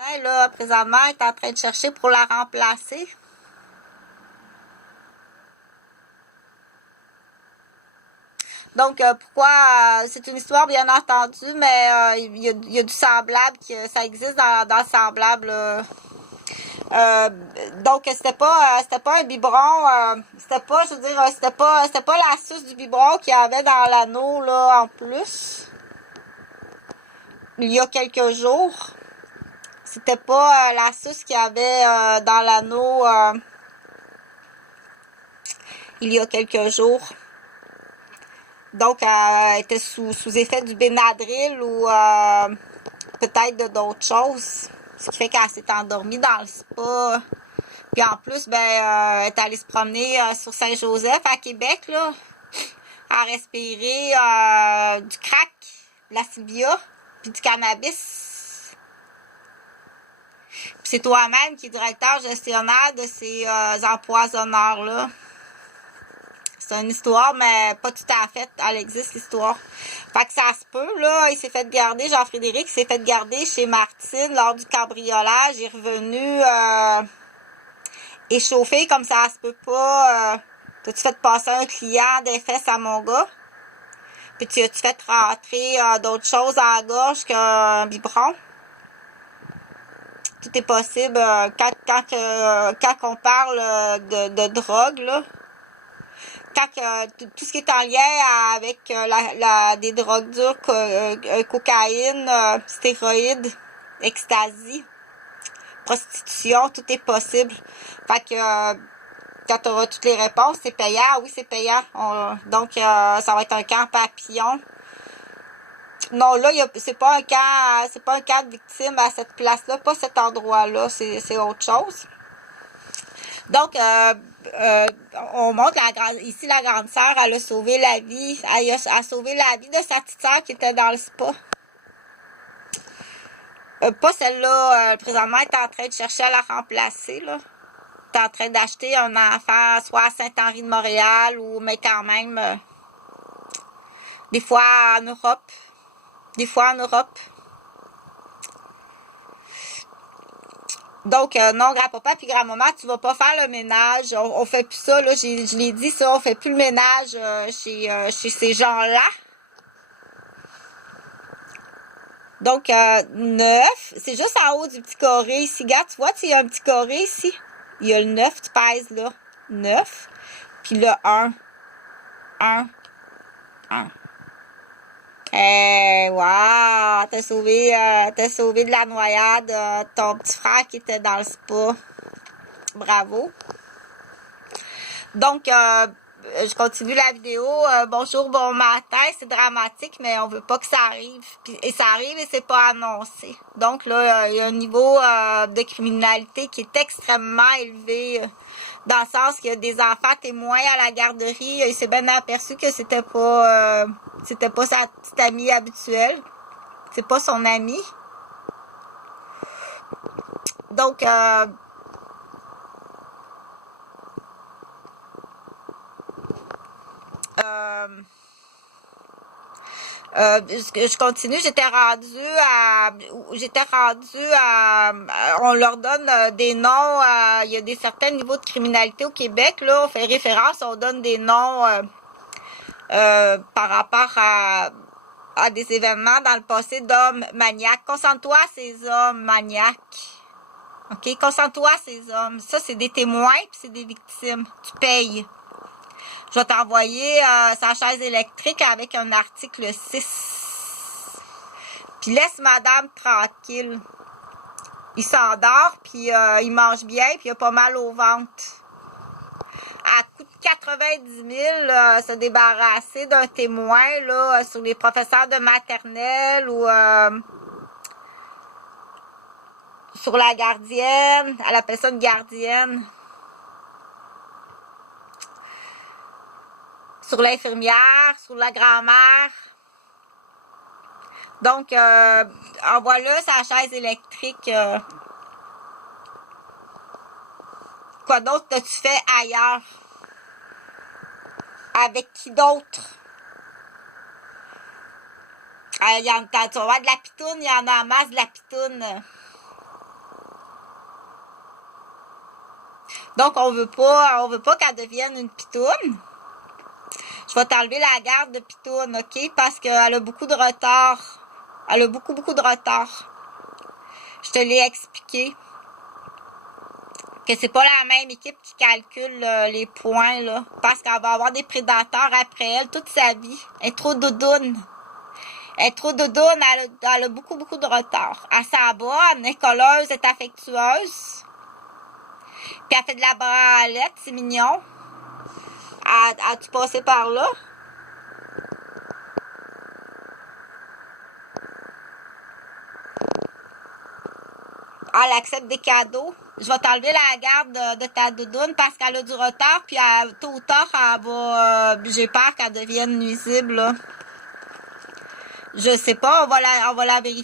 Là, présentement, elle est en train de chercher pour la remplacer. Donc, pourquoi... c'est une histoire, bien entendu, mais il y a du semblable, que ça existe dans le semblable. Euh, donc, c'était pas un biberon, c'était pas, je veux dire, c'était pas la suce du biberon qu'il y avait dans l'anneau, là, en plus, il y a quelques jours. C'était pas la suce qu'il y avait dans l'anneau il y a quelques jours. Donc, elle était sous effet du Benadryl ou peut-être de d'autres choses. Ce qui fait qu'elle s'est endormie dans le spa. Puis en plus, ben, elle est allée se promener sur Saint-Joseph à Québec, là, à respirer du crack, de la Sylvia, puis du cannabis. Puis c'est toi-même qui est directeur gestionnaire de ces empoisonneurs-là. C'est une histoire, mais pas tout à fait. Elle existe, l'histoire. Fait que ça se peut, là. Il s'est fait garder, Jean-Frédéric s'est fait garder chez Martine lors du cambriolage. Il est revenu échauffé comme ça se peut pas. T'as-tu fait passer un client des fesses à mon gars? Puis tu as-tu fait rentrer d'autres choses à la gorge qu'un biberon? Tout est possible quand on parle de drogue, là. Tout ce qui est en lien avec des drogues dures, cocaïne, stéroïdes, ecstasy, prostitution, tout est possible. Fait que quand tu auras toutes les réponses, c'est payant. Oui, c'est payant. Donc, ça va être un camp papillon. Non, là, c'est pas un camp de victime à cette place-là, pas cet endroit-là, c'est autre chose. Donc, on montre ici la grande sœur, elle a sauvé la vie. Elle a sauvé la vie de sa petite sœur qui était dans le spa. Pas celle-là, présentement, elle est en train de chercher à la remplacer, là. Elle est en train d'acheter un enfant, soit à Saint-Henri de Montréal, mais quand même, des fois en Europe. Des fois en Europe. Donc, non, grand-papa puis grand-maman, tu vas pas faire le ménage. On fait plus ça, là. Je l'ai dit, ça. On fait plus le ménage chez ces gens-là. Donc, 9. C'est juste en haut du petit carré ici. Regarde, tu vois, il y a un petit carré ici. Il y a le 9, tu pèses là. 9. Puis le 1. 1. 1. Wow! T'as sauvé de la noyade ton petit frère qui était dans le spa. Bravo. Donc, je continue la vidéo. Bonjour, bon matin. C'est dramatique, mais on veut pas que ça arrive. Et ça arrive et c'est pas annoncé. Donc là, il y a un niveau de criminalité qui est extrêmement élevé. Dans le sens qu'il y a des enfants témoins à la garderie. Il s'est bien aperçu que c'était pas sa petite amie habituelle. C'est pas son amie. Donc, je continue, on leur donne des noms, il y a des certains niveaux de criminalité au Québec, là, on fait référence, on donne des noms par rapport à des événements dans le passé d'hommes maniaques. Concentre-toi à ces hommes maniaques. OK? Concentre-toi à ces hommes. Ça, c'est des témoins puis c'est des victimes. Tu payes. Je vais t'envoyer sa chaise électrique avec un article 6. Puis laisse madame tranquille. Il s'endort, puis il mange bien, puis il a pas mal au ventre. À coût de 90 000, se débarrasser d'un témoin là, sur les professeurs de maternelle ou sur la gardienne. Elle appelle ça une gardienne. Sur l'infirmière, sur la grand-mère. Donc, envoie-le sa chaise électrique. Quoi d'autre as-tu fait ailleurs? Avec qui d'autre? Tu vas voir de la pitoune, il y en a en masse de la pitoune. Donc, on veut pas qu'elle devienne une pitoune. Je vais t'enlever la garde de pitoune, OK? Parce qu'elle a beaucoup de retard. Elle a beaucoup de retard. Je te l'ai expliqué. Que c'est pas la même équipe qui calcule les points, là. Parce qu'elle va avoir des prédateurs après elle toute sa vie. Elle est trop doudoune. Elle est trop doudoune, elle a beaucoup de retard. Elle s'en bonne, elle est colleuse, elle est affectueuse. Puis elle fait de la branlette, c'est mignon. As-tu passé par là? Elle accepte des cadeaux. Je vais t'enlever la garde de ta doudoune parce qu'elle a du retard, puis tôt ou tard, elle va... j'ai peur qu'elle devienne nuisible, là. Je sais pas, on va la vérifier